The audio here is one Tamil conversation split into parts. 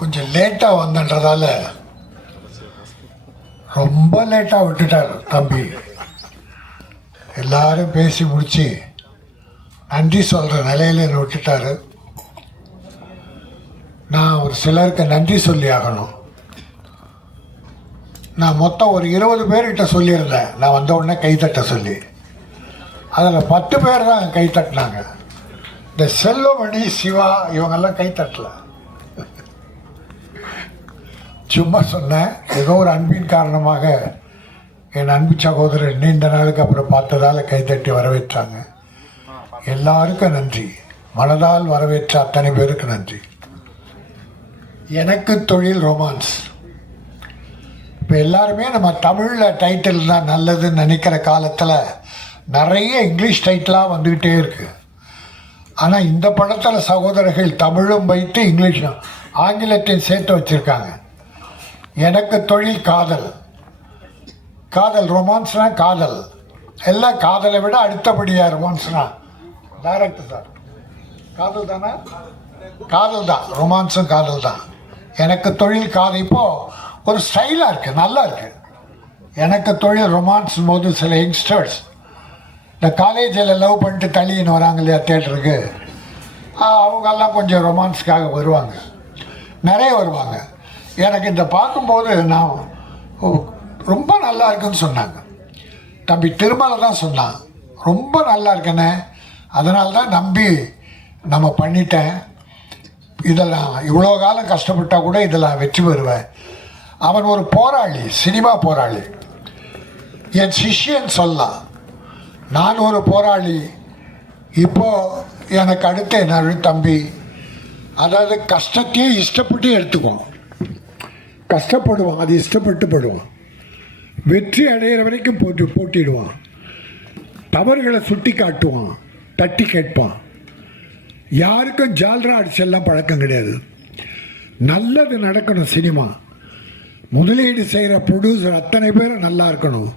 கொஞ்சம் லேட்டாக வந்தன்றதால ரொம்ப லேட்டாக விட்டுட்டார் தம்பி. எல்லாரும் பேசி முடித்து நன்றி சொல்கிற நிலையில் என்னை விட்டுட்டார். நான் ஒரு சிலருக்கு நன்றி சொல்லி ஆகணும். நான் மொத்தம் ஒரு 20 பேர்கிட்ட சொல்லியிருந்தேன் நான் வந்த உடனே கைத்தட்ட சொல்லி. அதில் 10 பேர் தான் கைத்தட்டினாங்க. இந்த செல்வமணி, சிவா இவங்கெல்லாம் கைத்தட்டல. சும்மா சொன்னேன். ஏதோ ஒரு அன்பின் காரணமாக என் அன்பு சகோதரர் நீண்ட நாளுக்கு அப்புறம் பார்த்ததால் கைத்தட்டி வரவேற்றாங்க. எல்லாருக்கும் நன்றி. மனதால் வரவேற்ற அத்தனை பேருக்கு நன்றி. எனக்கு தொழில் ரொமான்ஸ். இப்போ எல்லாருமே நம்ம தமிழில் டைட்டில் தான் நல்லதுன்னு நினைக்கிற காலத்தில் நிறைய இங்கிலீஷ் டைட்டிலாக வந்துக்கிட்டே இருக்குது. ஆனால் இந்த படத்தில் சகோதரர்கள் தமிழும் வைத்து இங்கிலீஷும் ஆங்கிலத்தையும் சேர்த்து வச்சுருக்காங்க. எனக்கு தொழில் காதல். காதல் ரொமான்ஸ்னால் காதல் எல்லாம் காதலை விட அடுத்தபடியாக ரொமான்ஸ்னா டைரக்டர் சார் காதல் தானே? காதல் தான். ரொமான்ஸும் காதல் தான். எனக்கு தொழில் காதல் இப்போது ஒரு ஸ்டைலாக இருக்குது, நல்லா இருக்குது. எனக்கு தொழில் ரொமான்ஸ் போது சில யங்ஸ்டர்ஸ் இந்த காலேஜில் லவ் பண்ணிட்டு தள்ளின்னு வராங்க இல்லையா தேட்டருக்கு, அவங்கெல்லாம் கொஞ்சம் ரொமான்ஸ்க்காக வருவாங்க, நிறைய வருவாங்க. எனக்கு இந்த பார்க்கும்போது நான் ரொம்ப நல்லா இருக்குன்னு சொன்னாங்க. தம்பி திருமலை தான் சொன்னான், ரொம்ப நல்லா இருக்குன்னு. அதனால தான் நம்பி நம்ம பண்ணிட்டேன். இதெல்லாம் இவ்வளோ காலம் கஷ்டப்பட்டால் கூட இதில் வெற்றி பெறுவேன். அவன் ஒரு போராளி, சினிமா போராளி. என் சிஷ்யன் சொல்லலாம், நான் ஒரு போராளி. இப்போது எனக்கு அடுத்த என்னோட தம்பி, அதாவது கஷ்டத்தையே இஷ்டப்பட்டு எடுத்துக்குவான், கஷ்டப்படுவான், அது இஷ்டப்பட்டு படுவான், வெற்றி அடைகிற வரைக்கும் போட்டிடுவான், தவறுகளை சுட்டி காட்டுவான், தட்டி கேட்பான். யாருக்கும் ஜால்ரா அடிச்செல்லாம் பழக்கம் கிடையாது. நல்லது நடக்கணும். சினிமா முதலீடு செய்கிற ப்ரொடியூசர் அத்தனை பேரும் நல்லா இருக்கணும்,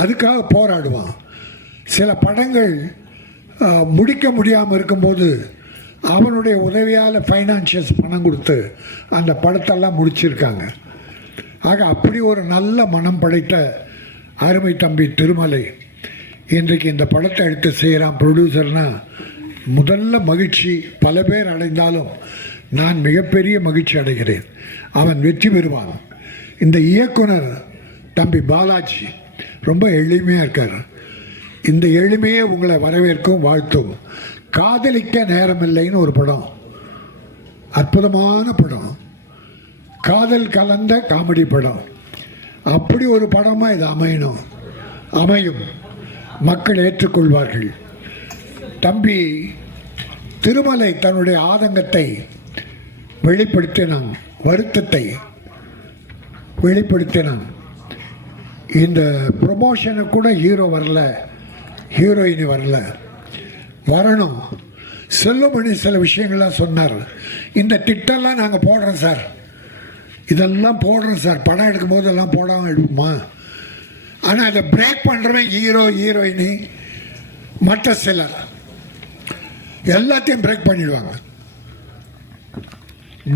அதுக்காக போராடுவான். சில படங்கள் முடிக்க முடியாமல் இருக்கும்போது அவனுடைய உதவியால் ஃபைனான்ஷியல்ஸ் பணம் கொடுத்து அந்த படத்தெல்லாம் முடிச்சிருக்காங்க. ஆக அப்படி ஒரு நல்ல மனம் படைத்த அருமை தம்பி திருமலை இன்றைக்கு இந்த படத்தை எடுத்து செய்கிறான் ப்ரொடியூசர்னால் முதல்ல மகிழ்ச்சி. பல பேர் அடைந்தாலும் நான் மிகப்பெரிய மகிழ்ச்சி அடைகிறேன். அவன் வெற்றி பெறுவான். இந்த இயக்குனர் தம்பி பாலாஜி ரொம்ப எளிமையாக இருக்கார். இந்த எளிமையே உங்களை வரவேற்கும், வாழ்த்தும். காதலிக்க நேரமில்லைன்னு ஒரு படம், அற்புதமான படம், காதல் கலந்த காமெடி படம். அப்படி ஒரு படமாக இது அமையும், மக்கள் ஏற்றுக்கொள்வார்கள். தம்பி திருமலை தன்னுடைய ஆதங்கத்தை வெளிப்படுத்தினான், வருத்தத்தை வெளிப்படுத்தினான். இந்த ப்ரொமோஷனுக்கு கூட ஹீரோ வரல, ஹீரோயினி வரல, வரணும். செல்வமணி சில விஷயங்கள்லாம் சொன்னார். இந்த திட்டம்லாம் நாங்கள் போடுறோம் சார், இதெல்லாம் போடுறோம் சார், படம் எடுக்கும் போது எல்லாம் போடாமல் எடுப்போமா? ஆனால் அதை பிரேக் பண்ணுறவன் ஹீரோ, ஹீரோயினி, மற்ற சிலர் எல்லாத்தையும் பிரேக் பண்ணிடுவாங்க.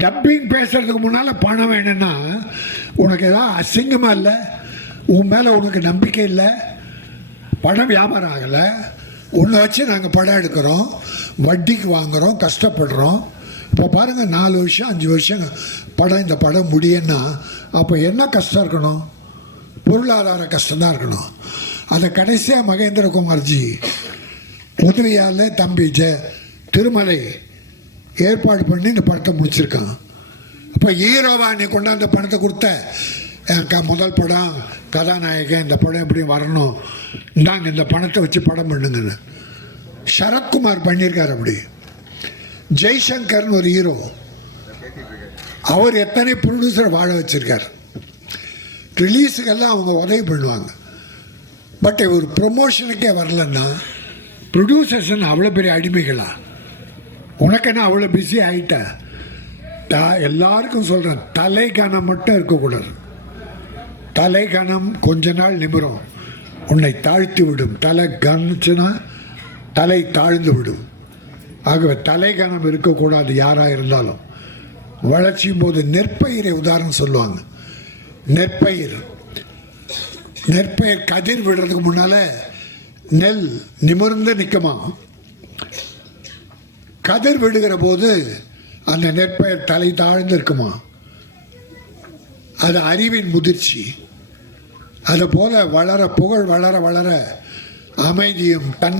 டப்பிங் பேசுறதுக்கு முன்னால் பணம் வேணும்னா உனக்கு ஏதாவது அசிங்கமாக இல்லை, உன் மேலே உனக்கு நம்பிக்கை இல்லை, படம் வியாபாரம் ஆகலை, உன்னை வச்சு நாங்கள் படம் எடுக்கிறோம், வட்டிக்கு வாங்குகிறோம், கஷ்டப்படுறோம். இப்போ பாருங்கள் 4 வருஷம் 5 வருஷம் படம், இந்த படம் முடியும்னா அப்போ என்ன கஷ்டம் இருக்கணும்? பொருளாதார கஷ்டம்தான் இருக்கணும். அதை கடைசியாக மகேந்திரகுமார்ஜி உதவியால் தம்பி திருமலை ஏற்பாடு பண்ணி இந்த படத்தை முடிச்சிருக்கான். இப்போ ஹீரோவா நீ கொண்டாந்த பணத்தை கொடுத்த முதல் படம் கதாநாயகன், இந்த படம் எப்படி வரணும், இந்தாங்க இந்த பணத்தை வச்சு படம் பண்ணுங்கன்னு சரத்குமார் பண்ணியிருக்கார். அப்படி ஜெய்சங்கர்னு ஒரு ஹீரோ, அவர் எத்தனை ப்ரொடியூசரை வாழ வச்சிருக்கார். ரிலீஸுக்கெல்லாம் அவங்க உதவி பண்ணுவாங்க. பட் ஒரு ப்ரொமோஷனுக்கே வரலன்னா ப்ரொடியூசர்ஸ்ன்னு அவ்வளோ பெரிய அடிமைகளா? உனக்கு என்ன அவ்வளோ பிஸி ஆகிட்ட? எல்லாருக்கும் சொல்கிறேன், தலைகணம் மட்டும் இருக்கக்கூடாது. தலைகணம் கொஞ்ச நாள் நிமிரும், உன்னை தாழ்த்தி விடும். தலை கணிச்சுன்னா தலை தாழ்ந்து விடும். ஆகவே தலைகணம் இருக்கக்கூடாது யாராக இருந்தாலும். வளர்ச்சியும் போது நெற்பயிரை உதாரணம் சொல்லுவாங்க. நெற்பயிர் கதிர் விடுறதுக்கு முன்னால் நெல் நிமிர்ந்து நிற்குமா. கதிர் விடுகிற போது அந்த நெற்பயிர் தலை தாழ்ந்து இருக்குமா. அது அறிவின் முதிர்ச்சி. அதுபோல வளர புகழ் வளர வளர அமைதியும் தன்